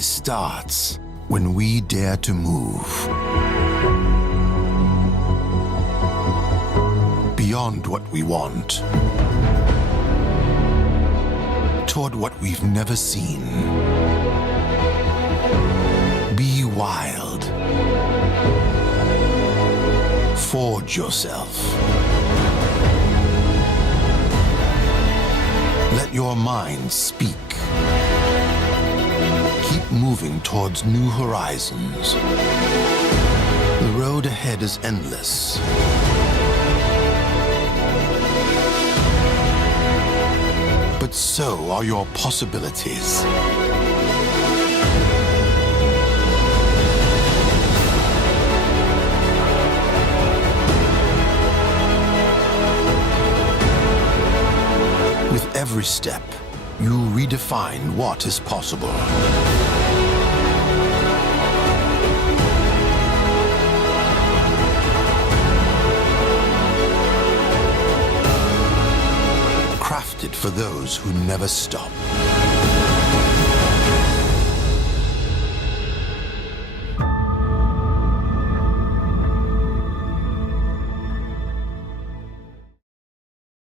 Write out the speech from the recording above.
journey starts when we dare to move beyond what we want, toward what we've never seen. Be wild. Forge yourself. Let your mind speak. Keep moving towards new horizons. The road ahead is endless. But so are your possibilities. With every step, you redefine what is possible. Crafted for those who never stop.